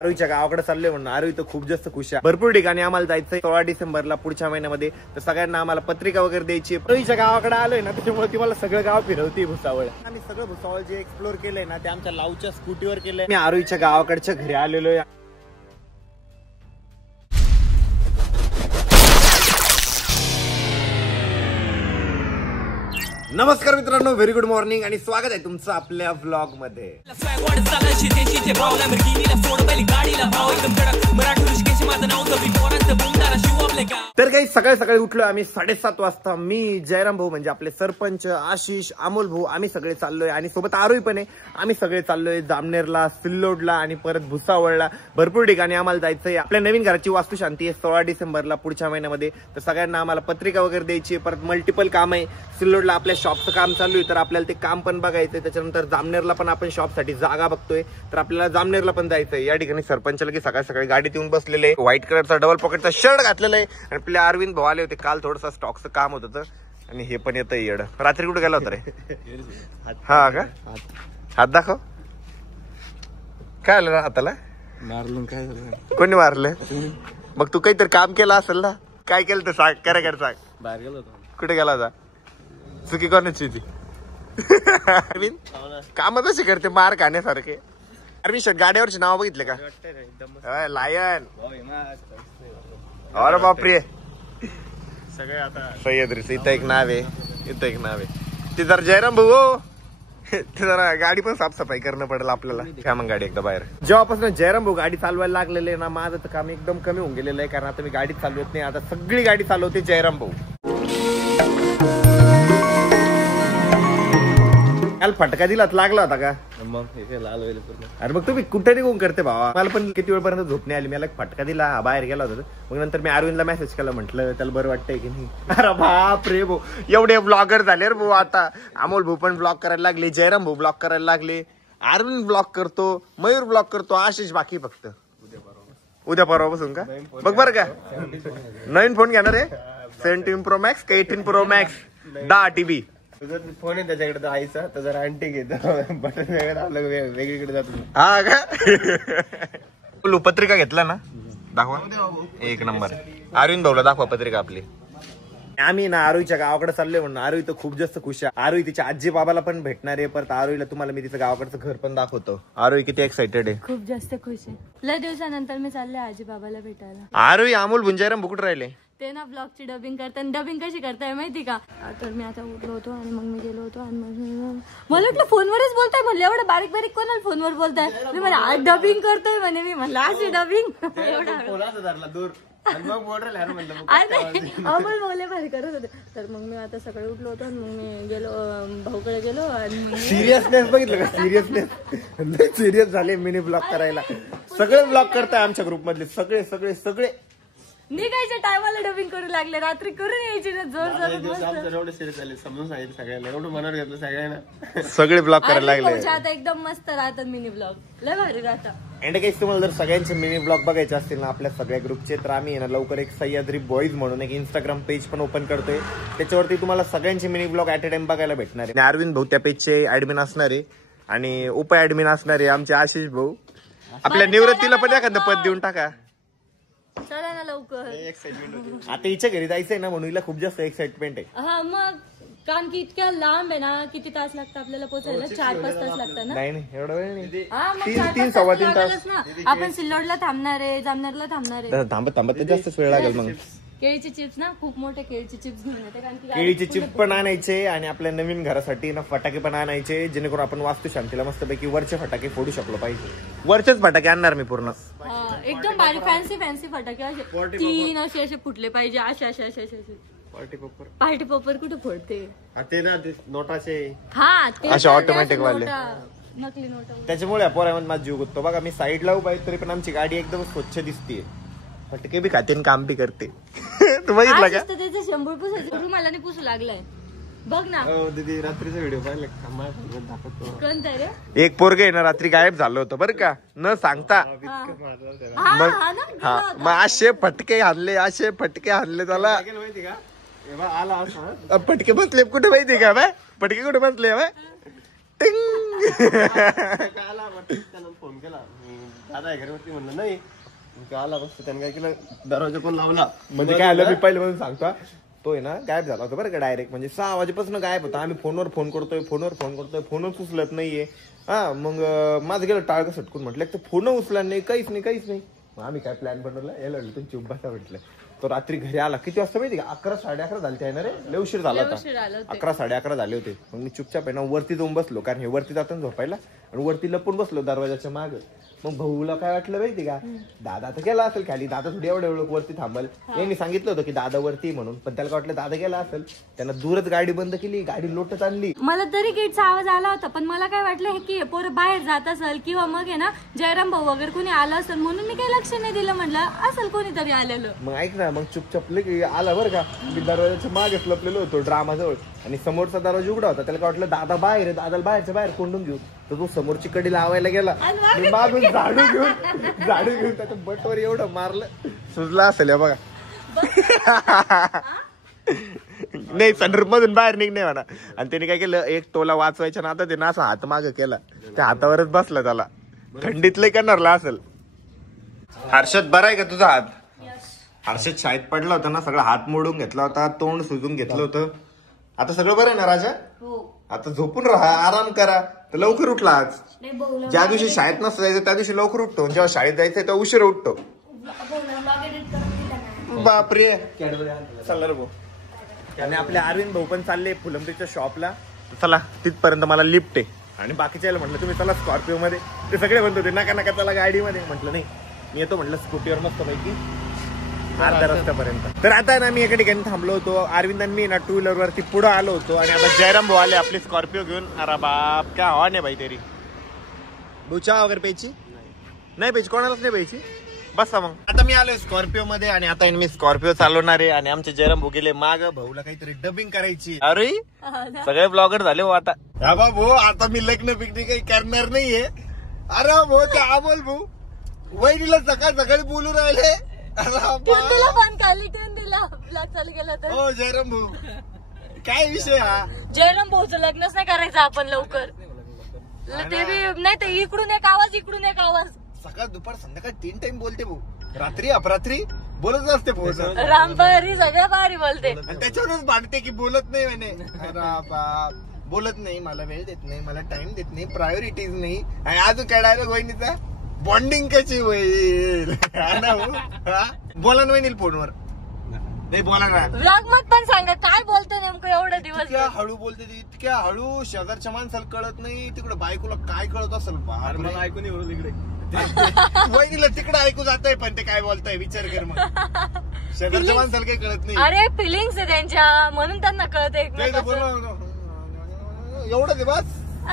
आरोहीच्या गावाकडे चाललोय म्हणून आरोही तर खूप जास्त खुश आहे. भरपूर ठिकाणी आम्हाला जायचंय 16 डिसेंबरला पुढच्या महिन्यामध्ये. तर सगळ्यांना आम्हाला पत्रिका वगैरे द्यायची. आरोहीच्या गावाकडे आलोय ना त्याच्यामुळे ती मला सगळं गाव फिरवते. भुसावळ आम्ही सगळं भुसावळ जे एक्सप्लोर केलंय ना ते आमच्या लावच्या स्कूटीवर केलंय. मी आरोहीच्या गावाकडच्या घरी आलेलो आहे. नमस्कार मित्रांनो, व्हेरी गुड मॉर्निंग आणि स्वागत आहे तुमचं आपल्या व्लॉग मध्ये. तर काही सकाळी सकाळी उठलो आम्ही 7:30 वाजता. मी जयराम भाऊ म्हणजे आपले सरपंच, आशिष, अमोल भाऊ, आम्ही सगळे चाललोय आणि सोबत आरोही पण आहे. आम्ही सगळे चाललोय जामनेरला, सिल्लोडला आणि परत भुसावळला. भरपूर ठिकाणी आम्हाला जायचंय. आपल्या नवीन घराची वास्तुशांती आहे 16 डिसेंबरला पुढच्या महिन्यामध्ये. तर सगळ्यांना आम्हाला पत्रिका वगैरे द्यायची. परत मल्टिपल काम आहे. सिल्लोडला आपल्या शॉपचं काम चालू आहे तर आपल्याला ते काम पण बघायचंय. त्याच्यानंतर जामनेरला पण आपण शॉपसाठी जागा बघतोय तर आपल्याला जामनेरला पण जायचंय. या ठिकाणी सरपंचाला की सकाळी सकाळी गाडीत येऊन बसलेले, व्हाईट कलरचा डबल पॉकेटचा शर्ट घातलेला आहे. आणि आपले अरविंद भाऊ आले होते काल, थोडंसं स्टॉकचं काम होतं तर. आणि हे पण येतं येड. रात्री कुठे गेला होता रे? हा का? हात दाखव. काय आलं ना हाताला? मारलं. काय झालं? कोणी मारलं? मग तू काहीतरी काम केलं असेल ना. काय केलं तर सांग, खरं सांग. बाहेर गेलो होतो. कुठे गेला होता? चुकी कोणाची होती? अरविंद काम तशी करते मार खाण्यासारखे. अरविंद गाड्यावरची नाव बघितले का? लायन. अरे बापरे. सगळे आता सह्याद्री. इथं एक नाव आहे, इथं एक नाव आहे. ते जरा जयराम भाऊ ते जरा गाडी पण साफसफाई करणं पडेल आपल्याला. काय मग गाडी एकदा बाहेर. जेव्हापासून जयराम भाऊ गाडी चालवायला लागलेले ना माझं तर काम एकदम कमी होऊन गेलेलं आहे. कारण आता मी गाडी चालवत नाही. आता सगळी गाडी चालवते जयराम भाऊ. काल फटका दिलात लागला होता का? मग लाल व्हायला पूर्ण. अरे मग तुम्ही कुठे निघून करते भावा. मला पण किती वेळपर्यंत झोप नाही आली. मला फटका दिला, बाहेर गेला होता. मग नंतर मी अरविंदला मेसेज केला, म्हटलं त्याला बरं वाटतंय की नाही. अरे बाप रे भाऊ, एवढे ब्लॉगर झाले रे भाऊ. आता अमोल भाऊ पण ब्लॉग करायला लागले, जयराम भाऊ ब्लॉग करायला लागले, अरविंद ब्लॉग करतो, मयूर ब्लॉग करतो, आशिष बाकी फक्त उद्या परवापासून का. बघ बरं का नवीन फोन घेणार आहे 17 Pro Max का 18 Pro Max 10 TB. तुझा फोन आहे त्याच्याकडे आईचा, तर जरा आंटी घेतो बटन वेगळीकडे जातो. हा का? पत्रिका घेतला ना, दाखवा. एक नंबर. अरविंद भाऊला दाखवा पत्रिका आपली. आम्ही ना आरोहीच्या गावाकडे चाललोय म्हणून आरोही तर खूप जास्त खुश आहे. आरोही तिच्या आजी बाबाला पण भेटणार आहे. परत आरोहीला तुम्हाला मी तिचं गावाकडचं घर पण दाखवतो. आरोही किती एक्साइटेड आहे. खूप जास्त खुश आहे. लय दिवसानंतर मी चालले आजी बाबाला भेटायला. आरोही अमोल भुंजाराम कुठे राहिले? ते ना ब्लॉगची डबिंग करतात. डबिंग कशी करताय माहिती का? तर मी आता उठलो होतो आणि मग मी गेलो होतो आणि मग मला वाटलं फोनवरच बोलताय. म्हणलं एवढं बारीक बारीक कोणाला फोनवर बोलताय? मी म्हणलं आज डबिंग करतोय म्हणे. मी म्हणलं अशी डबिंग दूर अमोल बोलले भारी करत होते. तर मग मी आता सकाळी उठलो होतो आणि मग मी गेलो भाऊकडे गेलो आणि सिरियसनेस बघितलं का? सिरियसनेस सिरियस झाले मिनी ब्लॉग करायला. सगळे ब्लॉग करताय आमच्या ग्रुप मधले सगळे सगळे सगळे. निघायच्या टायमाला डबिंग करू लागले. रात्री करून यायची ना जोर एवढे सिरियस झाले. समजून सांगितलं सगळ्यांना, एवढं मनावर घेतलं सगळ्यांना. सगळे ब्लॉग करायला लागले. आता एकदम मस्त राहतात मिनी ब्लॉग. लय भारी राहतात. अँड काही तुम्हाला जर सगळ्यांचे मिनी ब्लॉग बघायचे असतील ना आपल्या सगळ्या ग्रुपचे, तर आम्ही ना लवकर एक सह्याद्री बॉईज म्हणून एक इंस्टाग्राम पेज पण ओपन करतोय. त्याच्यावरती तुम्हाला सगळ्यांचे mini blog at a time बघायला भेटणार आहे. अरविंद भाऊ त्या पेजचे ऍडमिन असणार आहे आणि उप ऍडमिन असणार आहे आमचे आशिष भाऊ. आपल्या निवृत्तीला पण एखादं पद देऊन टाका. चला ना लवकर. आता हिच्या घरी जायचंय ना म्हणून हिला खूप जास्त एक्साइटमेंट आहे. हा मग कारण की इतक्या लांब आहे ना. किती तास लागतात आपल्याला पोहोचायला? 4-5 तास लागतात ना. नाही एवढा वेळ नाही. हा मग 3 सव्वा 3 तास ना. आपण सिल्लोडला थांबणार आहे, जामनेरला थांबणार आहे. थांबत थांबत जास्तच वेळ लागेल. मग केळीचे चिप्स ना, खूप मोठे केळीचे चिप्स घेऊन येते. कारण की केळीचे चिप्स पण आणायचे आणि आपल्या नवीन घरासाठी ना फटाके पण आणायचे, जेणेकरून आपण वास्तुशांतीला मस्तपैकी वरचे फटाके फोडू शकलो पाहिजे. वरचेच फटाके आणणार मी पूर्ण. एकदम भारी फॅन्सी फॅन्सी फटाके असे 3 असे फुटले पाहिजे. असे असे असे असे. पार्टी पॉपर कुठे फोडते ते ना नोटाचे. हा ते असे ऑटोमॅटिक वाले नकली नोटा. त्याच्यामुळे पोरामध्ये माझा जीव गुततो. बघा मी साईडला उभा आहे तरी पण आमची गाडी एकदम स्वच्छ दिसतीये. फटके बी खाते काम बी करते. तू बघितलं का? त्याचं शंभर पुसायचं मला नाही पुसू लागलाय. बघ ना दीदी रात्रीचा व्हिडिओ पाहिला. कोणता रे? एक पोरग आहे ना रात्री गायब झालं होतं बरं का, न सांगता. मग असे फटके हाणले, असे फटके हाणले त्याला. माहिती का? आला फटके बसले कुठे माहिती का? बाय फटके कुठे बसले? बाय फोन केला दादा घरवरती म्हणलं नाही आला बसतो. त्याने काय केलं, दरवाजा कोण लावला. म्हणजे काय आलं मी पहिले म्हणून सांगतो, तो आहे ना गायब झाला होता बरं का डायरेक्ट. म्हणजे 6 वाजेपासून गायब होता. आम्ही फोनवर फोन करतोय, फोनच उचलत नाहीये. हा मग माझं गेलं टाळकं सटकून. म्हटलं तर फोन उचला नाही, काहीच नाही. मग आम्ही काय प्लॅन बनवला, याला तुमची उभासा म्हटलं. तो रात्री घरी आला किती वाजता माहिती का, 11 साडे 11 झाले आहे ना रे, लय उशीर झाला होता. 11 साडे 11 झाले होते. मग मी चुपचाप आहे ना वरती जाऊन बसलो, कारण हे वरती जाताना झोपायला, आणि वरती लपून बसलो दरवाजाच्या माग. मग भाऊला काय वाटलं माहिती का, दादा तर गेला असेल खाली, दादा थोडी एवढं वरती थांबल. यांनी सांगितलं होतं की दादा वरती म्हणून, पण त्याला वाटलं दादा गेला असेल. त्यानं दूरच गाडी बंद केली, गाडी लोटत आणली. मला तरी गेटचा आवाज आला होता, पण मला काय वाटलं की पोरं बाहेर जात असेल किंवा मग आहे ना जयराम भाऊ वगैरे कोणी आलं असेल, म्हणून मी काही लक्ष नाही दिलं. म्हटलं असेल कोणीतरी आलेलं. मग ऐक ना, मग चुपचाप आला बरं का. मी दरवाजाच्या मागेच लपलेलो होतो ड्रामाजवळ, आणि समोरचा दरवाजा उघडा होता. त्याला काय वाटलं दादा बाहेर आहे, दादाला बाहेरच्या बाहेर कोंडून घेऊ. तर तो समोरची कडी लावायला गेला. मी मागून झाडू घेऊन त्याच्या बटवर एवढं मारलं, सुजला असेल बघा. नाही सनरूफ मधून बाहेर निघणे म्हणा. आणि त्याने काय केलं, एक टोला वाचवायच्या ना, आता त्यानं असा हात मागे केला, त्या हातावरच बसला. त्याला थंडीतलं करणारला असेल. हर्षद बरा आहे का तुझा हात? हर्षद शाळेत पडला होता ना, सगळा हात मोडून घेतला होता, तोंड सुजून घेतलं होतं. आता सगळं बरं आहे ना राजा? आता झोपून राहा, आराम करा. तर लवकर उठला आज. ज्या दिवशी शाळेत नसतं जायचं त्या दिवशी लवकर उठतो, जेव्हा शाळेत जायचं तेव्हा उशीर उठतो. बापरे, चला रे भाऊ. आणि आपले अरविंद भाऊ पण चालले फुलंब्रीच्या शॉपला. चला तिथपर्यंत मला लिफ्ट आहे. आणि बाकीच्या म्हटलं तुम्ही चला स्कॉर्पिओ मध्ये. ते सगळे म्हणत होते नका चला गाडीमध्ये. म्हटलं नाही, मी येतो म्हटलं स्कूटीवर मस्त पैकी अर्ध्या रस्त्यापर्यंत. तर आता ना मी एका ठिकाणी थांबलो होतो. अरविंद आणि मी ना 2 व्हीलर वरती पुढे आलो होतो, आणि आता जयराम भाऊ आले आपली स्कॉर्पिओ घेऊन. अरे बाप काय हवा नाही बाई तरी. चहा वगैरे प्यायची नाही, प्यायची कोणालाच नाही प्यायची. बसा मग. आता मी आलोय स्कॉर्पिओ मध्ये, आणि आता मी स्कॉर्पिओ चालवणार आहे. आणि आमचे जयराम भाऊ गेले माग, भाऊला काहीतरी डबिंग करायची. अरे सगळे ब्लॉगर झाले हो आता. हा भाऊ, आता मी लग्न बिग्न काही करणार नाहीये. अरे भाऊ ते अमोल भाऊ वहिनीला सकाळी बोलू राहिले. हो जयराम भाऊ, काय विषय हा? जयराम भाऊचं लग्नच नाही करायचं आपण लवकर. ते बी नाही तर इकडून एक आवाज. सकाळ दुपार संध्याकाळ 3 टाइम बोलते भाऊ. रात्री अपरात्री बोलत असते भाऊ. रामपरी सगळ्या भारी बोलते, आणि त्याच्यावरच भांडते की बोलत नाही म्हणे. बोलत नाही, मला वेळ देत नाही, मला टाइम देत नाही, प्रायोरिटीज नाही. आणि अजून काय डायलॉग वहिनीचा, बॉन्डिंग कशी होईल. बोला ना वहिनी फोनवर. नाही बोला ना. व्लॉग मध्ये पण सांगा काय बोलते नेमकं एवढे दिवस. इतक्या हळू बोलते, इतक्या हळू, शेजारच्या माणसाला कळत नाही. तिकडे बायकोला काय कळत असेल. मला ऐकून येऊ इकडे. वहिनीला तिकडे ऐकू जातंय, पण ते काय बोलताय विचार कर. मग शेजारच्या माणसाला काही कळत नाही. अरे फिलिंग्स आहे त्यांच्या, म्हणून त्यांना कळत. एवढंच बस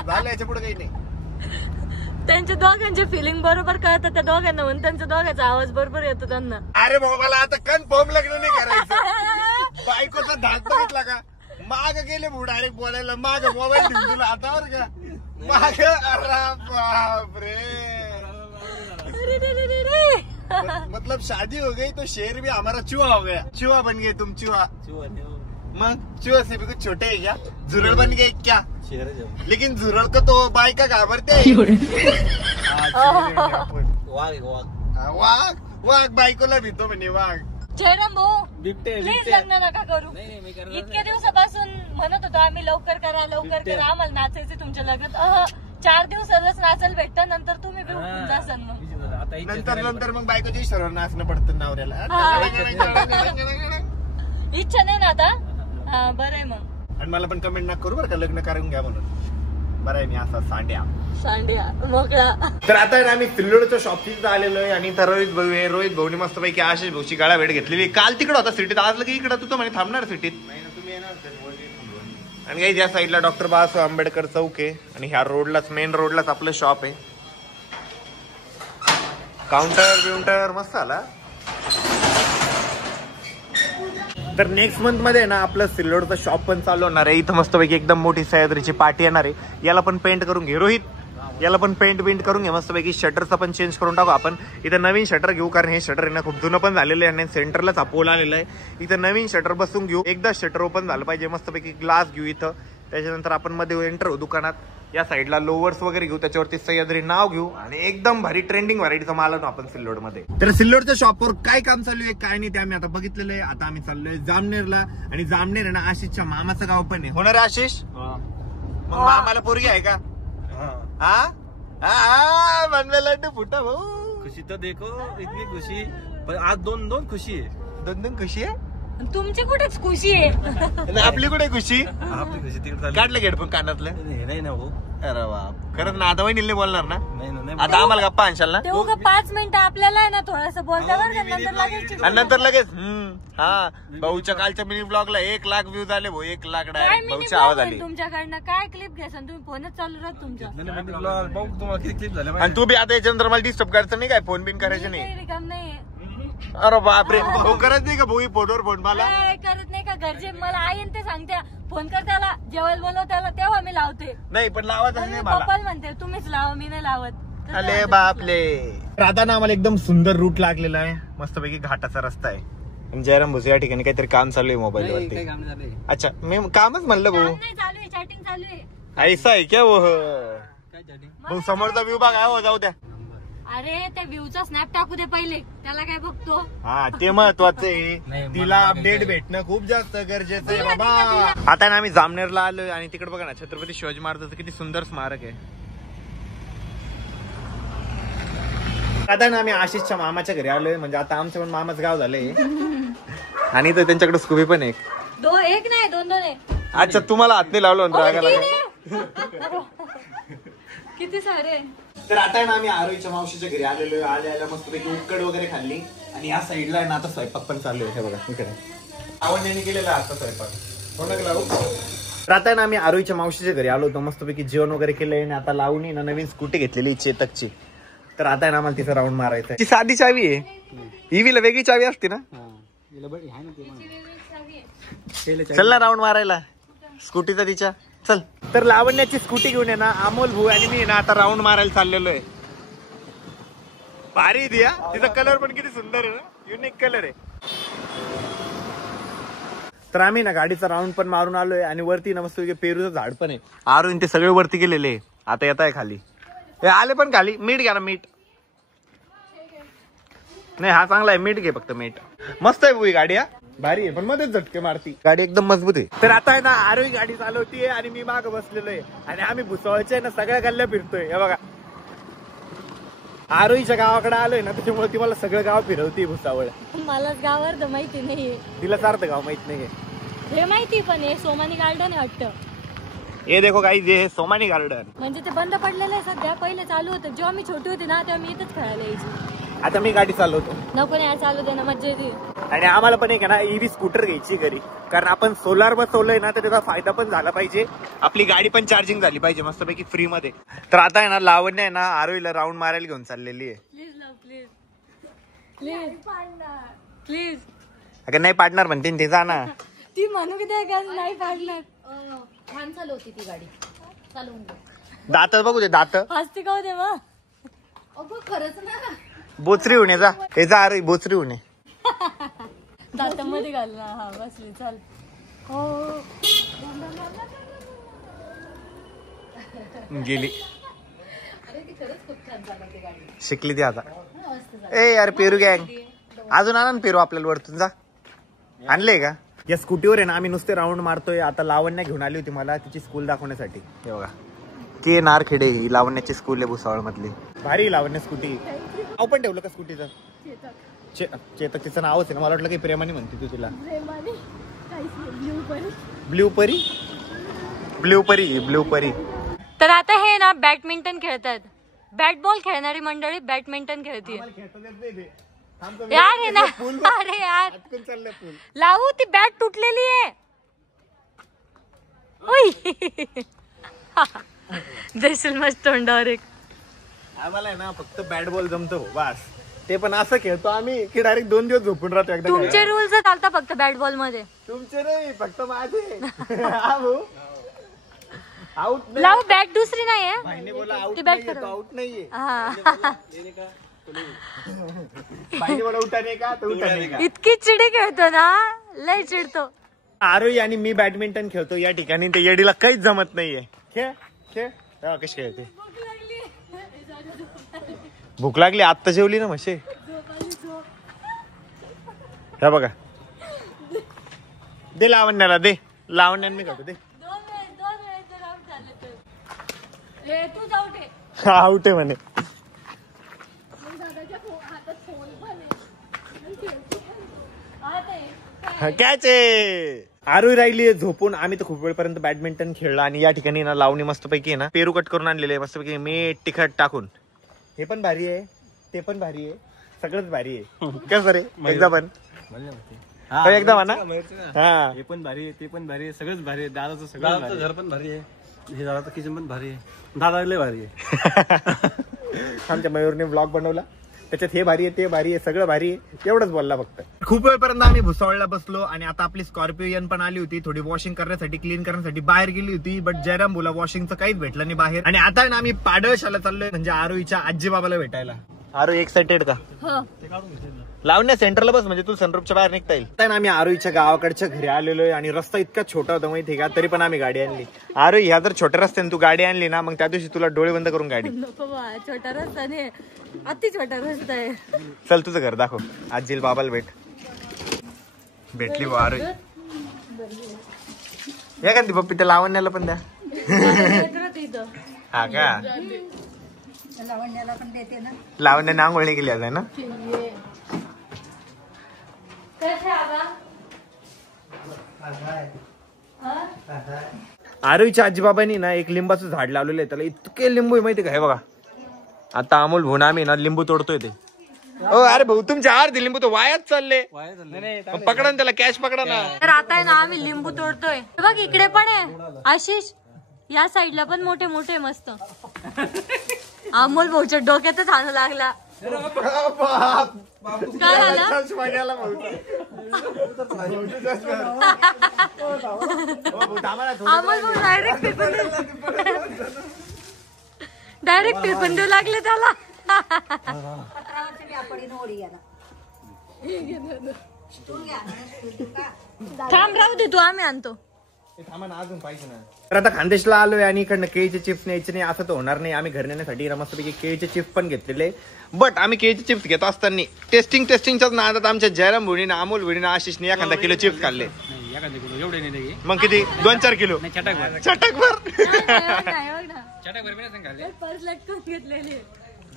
झालं, याच्या पुढे काही नाही. त्यांच्या दोघांचे फिलिंग बरोबर कळतात त्या दोघांना, म्हणून त्यांच्या दोघांचा आवाज बरोबर येतो त्यांना. अरे भाऊ मला आता कन्फर्म लग्न नाही करायचं. बायकोचा धाक बघितला का, माग गेले भाऊ डायरेक्ट बोलायला. माग मोबाईल घेऊन तुला हातावर का माग. अरे बापरे, मतलब शादी हो गई तो शेर भी हमारा चूहा हो गया. चूहा बन गए तुम, चूहा. मग चूहा से भी कुछ छोटे है क्या? झुरळ बन गए क्या? लेकिन झुरळ को तो बायका घाबरते. वाघ बायकोला भीतो म्हणे वाघ. जयराम भाऊ प्लीज लग्न नका करू. इतक्या दिवसापासून म्हणत होतो आम्ही लवकर करा आम्हाला नाचायचे तुमच्या लग्नात. 4 दिवसालाच नाचायला भेटतं, नंतर तुम्ही बी उठून जासान. मग नंतर मग बायकोच्या इशाऱ्यावर नाचणं पडतं नवऱ्याला. इच्छा नाही ना आता. हा बरं आहे मग. आणि मला पण कमेंट नका करू बरं का लग्न करून घ्या म्हणून. बरं आहे मी असा सांड्या मोकळा. तर आता आम्ही सिल्लोडच्या शॉपची आलेलो आहे. आणि तर रोहित भाऊनी मस्त पैकी आशिष भाऊची गाळा भेट घेतलेली. काल तिकडे होता सिटीत, आज लगे इकडे तू तर म्हणे थांबणार सिटीत. आणि काही या साईडला डॉक्टर बाबासाहेब आंबेडकर चौक आहे, आणि ह्या रोडलाच मेन रोडलाच आपलं शॉप आहे. काउंटर मस्त आला. तर नेक्स्ट मंथ मध्ये ना आपलं सिल्लोडचं शॉप पण चालू होणार आहे. इथं मस्तपैकी एकदम मोठी सह्याद्रीची पार्टी येणार आहे. याला पण पेंट करून घे रोहित, याला पण पेंट करून घे मस्तपैकी. शटरचा पण चेंज करून टाकू आपण. इथं नवीन शटर घेऊ, कारण हे शटर आहे ना खूप जुनं पण झालेलं आहे, आणि सेंटरलाच पोल आलेलं आहे. इथं नवीन शटर बसून घेऊ. एकदा शटर ओपन झालं पाहिजे, मस्तपैकी ग्लास घेऊ इथं. त्याच्यानंतर आपण मध्ये एंटर होऊ दुकानात. या साईडला लोवर्स वगैरे घेऊ, त्याच्यावरती सह्याद्री नाव घेऊ आणि एकदम भारी ट्रेंडिंग व्हरायटीचा माल आणू आपण सिल्लोड मध्ये. तर सिल्लोडच्या शॉपवर काय काम चालू आहे काय नाही ते आम्ही आता बघितलेलं आहे. आता आम्ही चाललोय जामनेरला आणि जामनेर आहे ना आशिषच्या मामाचं गाव पण आहे. होणार आशिष? मग मामाला पोरगी आहे का? हा बनवे लड्डू फुटा भाऊ. खुशी तर देखो इतनी खुशी, पण आज दोन खुशी आहे. दोन खुशी आहे. तुमची कुठेच खुशी आहे. आपली कुठे खुशी? आपली खुशी तिकडे काढलं हेडफोन कानातलं? नाही ना भाऊ. अरे बाप, खरंच ना आता वहिनी बोलणार ना? नाही आता आम्हाला गप्पा आणशाल ना? तेव्हा 5 मिनिटं आपल्याला आहे ना थोडस बोलल्यावर आणि नंतर लगेच हा भाऊच्या कालच्या मिनी ब्लॉगला 1 लाख व्ह्यूज आले भाऊ. 1 लाख डायरेक्ट भाऊची आवाज आली. तुमच्याकडनं काय क्लिप घ्यास तुम्ही फोनच चालू राहत तुमच्या. तुम्हाला किती क्लिप झाले आणि तू बी आता याच्यानंतर मला डिस्टर्ब करायचं नाही काय? फोन बिन करायचं नाही? रिकाम नाही अरे बापरे, भाऊ करत नाही का भाऊ फोनवर फोन? मला करत नाही का? घरचे मला आई ते सांगते फोन कर त्याला, जेवायला बोलव त्याला, तेव्हा मी लावते. नाही पण लावायचं नाही मला. पप्पाला म्हणते तुम्हीच लावा, मी नाही लावत. अरे बापले. राधा ना आम्हाला एकदम सुंदर रूट लागलेला आहे, मस्तपैकी घाटाचा रस्ता आहे. आणि जयराम भोसे या ठिकाणी काहीतरी काम चालू आहे मोबाईल वरती. अच्छा मी कामच म्हणलं भाऊ. चालू आहे, चॅटिंग चालू आहे. ऐसा आहे क्या वो? भाऊ समोरचा व्यू बघा हो, जाऊ द्या. अरे त्या व्ह्यूचा स्नॅप टाकू दे पहिले, त्याला काय बघतो? हा ते महत्वाचं आहे. तिला अपडेट भेटणं खूप जास्त गरजेचं आहे बाबा. आता ना आम्ही जामनेरला आलोय आणि तिकडे बघा ना छत्रपती शिवाजी महाराजांचं किती सुंदर स्मारक आहे. आता ना आम्ही आशिषच्या मामाच्या घरी आलोय, म्हणजे आता आमचं पण मामाचं गाव झालंय. आणि तर त्यांच्याकडे स्कूबी पण एक नाही 2 आहे. अच्छा तुम्हाला हात नाही लावलो रागाला. किती सारे. तर आता ना आम्ही आरोईच्या मावशीच्या घरी आलेलो. आल्या मस्तपैकी उकड वगैरे खाल्ली आणि या साईडला आहे ना आता स्वयंपाक पण चालू आहे. हे बघा इकडे आवडण्याने केलेला आता स्वयंपाक. तर आता ना आम्ही आरोईच्या मावशीच्या घरी आलो होतो, मस्तपैकी जेवण वगैरे केलंय आणि आता लावून ना नवीन स्कूटी घेतलेली चेतकची. तर आता ना आम्हाला तिचा राऊंड मारायचा आहे. ती साधी चावी आहे, ईव्हीला वेगळी चावी असते ना. चल ना राऊंड मारायला स्कूटीचा तिच्या. चल. तर लावण्याची स्कूटी घेऊन आहे ना अमोल भाऊ आणि मी ना आता राऊंड मारायला चाललेलो आहे. भारी दिया, तिचा कलर पण किती सुंदर आहे ना, युनिक कलर आहे. तर आम्ही ना गाडीचा राऊंड पण मारून आलोय आणि वरती ना मस्त पेरूचं झाड पण आहे. आरून ते सगळे वरती गेलेले आहे. आता येत आहे खाली. हे आले पण खाली. मीठ घ्या ना, मीठ नाही हा चांगला आहे, मीठ घे फक्त मीठ. मस्त आहे भाऊ गाडी, हा भारी आहे पण मध्येच झटके मारती गाडी, एकदम मजबूत आहे. तर आता आहे ना आरोही गाडी चालवतीये आणि मी माग बसलेलो आहे आणि आम्ही भुसावळच्या ना सगळ्या गल्ल्या फिरतोय. हे बघा आरोहीच्या गावाकडे आलोय ना, त्याच्यामुळे ती मला सगळं गाव फिरवते भुसावळ. मला गावावर तर माहिती नाहीये, तिला सार्थ गाव माहित नाहीये. हे माहिती पण हे सोमानी गार्डन आहे वाटतं. हे देखो गाईज, हे सोमानी गार्डन. म्हणजे ते बंद पडलेलं आहे सध्या, पहिले चालू होतं. जेव्हा मी छोटी होती ना तेव्हा मी इथंच खेळायला यायची. आता मी गाडी चालवतो. नको नाही चालू दे ना, मज्जा येते. आणि आम्हाला पण एक ना ईव्ही स्कूटर घ्यायची घरी, कारण आपण सोलार बसवलंय ना तर त्याचा फायदा पण झाला पाहिजे, आपली गाडी पण चार्जिंग झाली पाहिजे मस्तपैकी फ्री मध्ये. तर आता आहे ना लावण्य आहे ना आरोहीला राऊंड मारायला घेऊन चाललेली आहे. Please please please. अगं नाही पाडणार म्हणते ते, जा ना. ती म्हणू किती नाही पाडणार. छान चालवती ती गाडी, चालवून दात बघू दे, दात हसते का होते मग. अगं खरंच ना. बोचरी होणे जा, हे जा अरे बोचरी होणे. दातामध्ये घाल ना. हा बसली चाल. हो गेली, अरे ती खरंच खूप छान चालवते गाडी. शिकली ती आता. ए यार पेरू गँग अजून आणा ना पेरू आपल्याला वरतून. जा आणले का? या स्कूटीवर आहे ना आम्ही नुसते राऊंड मारतोय. आता लावण्या घेऊन आली होती मला तिची स्कूल दाखवण्यासाठी. हे बघा के नारखेडे ही लावण्याची स्कूल आहे भुसावळ मधली. भारी लावण्या स्कूटी. नाव पण ठेवलं का स्कूटीचं? चेतक तिचं नावच आहे ना, मला वाटलं काही प्रेमाने म्हणते तू तिला. ब्ल्यू परी, ब्ल्यू परी, ब्ल्यू परी. तर आता हे ना बॅडमिंटन खेळतात. बॅट बॉल खेळणारी मंडळी बॅडमिंटन खेळते. यार हे ना, अरे यार लावू, ती बॅट तुटलेली आहे. जैसल मस्त तोंडावर एक. आम्हाला आहे ना फक्त बॅट बॉल जमतो बस, ते पण असं खेळतो आम्ही की डायरेक्ट 2 दिवस झोपून राहतो. एकदा तुमचे रूल्स चालतात फक्त बॅट बॉल मध्ये, तुमचे नाही फक्त माझे. आउट लावू बॅट दुसरी नाही आहे. भाईने बोला आउट ती बॅट नाहीये, तो आउट नाहीये. भाईने बोला उठाने का, तो उठाने का. इतकी चिडी खेळतो ना, लय चिडतो. आरोही आणि मी बॅडमिंटन खेळतो या ठिकाणी. ते येडीला काहीच जमत नाहीये. खेळ खेळ कशी खेळते? भूक लागली आत्ता जेवली ना म्हशे. हे बघा दे लावण्याला दे. लावण्याने मी करतो दे. आउट आहे म्हणे. कॅच आहे. आरोही राहिली झोपून. आम्ही तर खूप वेळपर्यंत बॅडमिंटन खेळला आणि या ठिकाणी ना लावणी मस्तपैकी आहे ना पेरू कट करून आणलेले आहे मस्तपैकी मीठ तिखट टाकून. हे पण भारी आहे ते पण भारी आहे सगळंच भारी आहे. कसं रे एकदा पण एकदा म्हणा. हा हे पण भारी आहे ते पण भारी आहे सगळंच भारी आहे. दादाचं सगळं घर पण भारी आहे. हे दादाचं किचन पण भारी आहे. दादा लय भारी आहे. आमच्या मयूरने व्लॉग बनवला त्याच्यात हे भारी आहे ते भारी आहे सगळं भारी आहे एवढंच बोलला फक्त. खूप वेळपर्यंत आम्ही भुसावळला बसलो आणि आता आपली स्कॉर्पिओ पण आली होती थोडी वॉशिंग करण्यासाठी क्लीन करण्यासाठी बाहेर गेली होती. बट जयराम बोला वॉशिंगचं काहीच भेटलं नाही बाहेर. आणि आता ना आम्ही पाडळशाला चाललोय म्हणजे आरोहीच्या आजी बाबाला भेटायला. आरो एक्साइटेड का? लावण्या सेंटरला बस म्हणजे तू सनरूपच्या बाहेर निघता येईल. आता आम्ही आरोहीच्या गावाकडच्या घरी आलेलो आहे आणि रस्ता इतका छोटा होता माहिती का तरी पण आम्ही गाडी आणली. आरोही ह्या जर छोट्या रस्त्याने तू गाडी आणली ना मग त्या दिवशी तुला डोळे बंद करून गाडी. नको बा छोटा रस्ता नाही अति छोटा रस्ता आहे. चल तुझं घर दाखव. आजील बाबाला भेटली बा आरोही. या का ती पप्पी त्या लावण्याला पण द्या. हा का लावण्याने आंघोळ केली आहे ना. आरोहीच्या आजीबाबांनी ना एक लिंबाचं झाड लावलेलं आहे त्याला इतके लिंबू आहे माहिती का. हे बघा आता अमोल भाऊ आम्ही ना लिंबू तोडतोय ते. ओ अरे भाऊ तुमच्या अर्धे लिंबू तो वायाच चालले. पकडा ना त्याला कॅश पकडा ना. तर आता आहे ना आम्ही लिंबू तोडतोय. बघ इकडे पण आहे आशिष या साईडला पण मोठे मोठे मस्त. अमोल भाऊच्या डोक्यातच हाणू लागला. काय झालं अमोल भाऊ डायरेक्ट फेकून देऊ लागले त्याला. थांब राहू दे तू आम्ही आणतो. अजून पाहिजे ना. तर आता खानदेशला आलोय आणि इकडनं केळीचे चिप्स न्यायचे नाही असं तर होणार नाही. आम्ही घर नेण्यासाठी मस्तपैकी केळीचे चिप्स पण घेतलेले. बट आम्ही केळीचे चिप्स घेत असताना टेस्टिंगच्याच नादात आमच्या जयराम भुणीनं अमोल भुणीनं आशिषने एखादा किलो चिप्स खाल्ले. मग किती 2-4 किलो चटकभर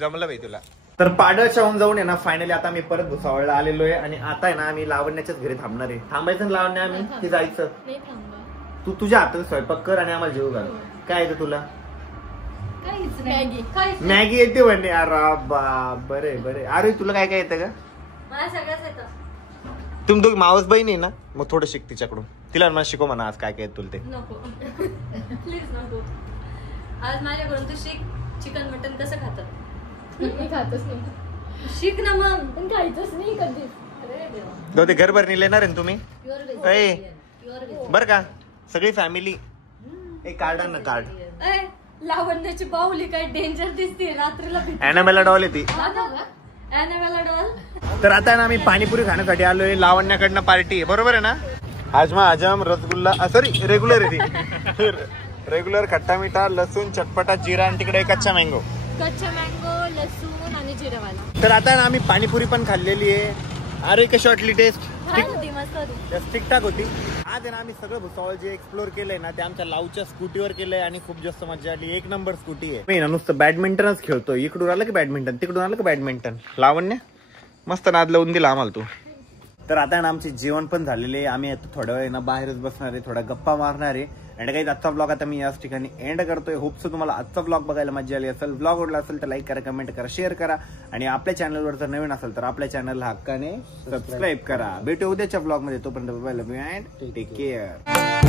जमलं भाई तुला. तर पाडळशाहून जाऊन आहे ना फायनली आता आम्ही परत भुसावळला आलेलो आहे आणि आता आहे ना आम्ही लावण्याच्याच घरी थांबणार आहे. थांबायचं लावण्या आम्ही ते जायचं. तू तुझ्या हातात स्वयंपाक कर आणि आम्हाला जेवू घाल. काय येतं तुला? मॅगी येते म्हणणे. अरे बरे बरे. अरे तुला काय काय येतं का? मला सगळंच येतं. तुम्ही दोघी मावस बहीण आहे ना मग थोडं शिक तिच्याकडून. तिला मला शिकव म्हणा आज काय काय तुला ते. नको प्लीज नको. आज माझ्याकडून तू शिक चिकन मटन कसं खातात. मी खातच नाही. शिक ना मग. पण खायचंच नाही कधी. ते घर भर येणार आहे तुम्ही बर का सगळी फॅमिली. एक कार्ड ना कार्ड. लावण्याची बाहुली काय डेंजर दिसते रात्रीला. ॲनाबेला डॉल येते. ॲनाबेला डॉल. तर आता ना आम्ही पाणीपुरी खाण्यासाठी आलोय. लावण्याकडनं पार्टी आहे बरोबर आहे ना. हाजमा हजम रसगुल्ला सॉरी रेग्युलर आहे ती. रेग्युलर खट्टा मिठा लसूण चटपटा जिरा आणि तिकडे कच्चा मँगो. कच्चा मँगो लसूण आणि जिरावाला. तर आता ना आम्ही पाणीपुरी पण खाल्लेली आहे. अरे कशी वाटली टेस्ट? ठीकठाक होती. आज आहे ना आम्ही सगळं भुसावळ जे एक्सप्लोर केलंय ना ते आमच्या लावच्या स्कूटीवर केलंय आणि खूप जास्त मजा आली. एक नंबर स्कूटी आहे. मी ना नुसतं बॅडमिंटनच खेळतोय. इकडून आलं की बॅडमिंटन तिकडून आलं की बॅडमिंटन. लावण्य मस्त नाद लावून दिला आम्हाला तू. तर आता ना आमचे जेवण पण झालेले. आम्ही आता थोड्या वेळ ना बाहेरच बसणार आहे थोडा गप्पा मारणार आहे. आणि काही आजचा ब्लॉग आता मी याच ठिकाणी एंड करतोय. होपसो तुम्हाला आजचा ब्लॉग बघायला मजा आली असेल. ब्लॉग आवडला असेल तर लाईक करा कमेंट करा शेअर करा आणि आपल्या चॅनलवर जर नवीन असेल तर आपल्या चॅनलला हक्काने सबस्क्राईब करा. भेटू उद्याच्या ब्लॉग मध्ये. तोपर्यंत bye love you and take care.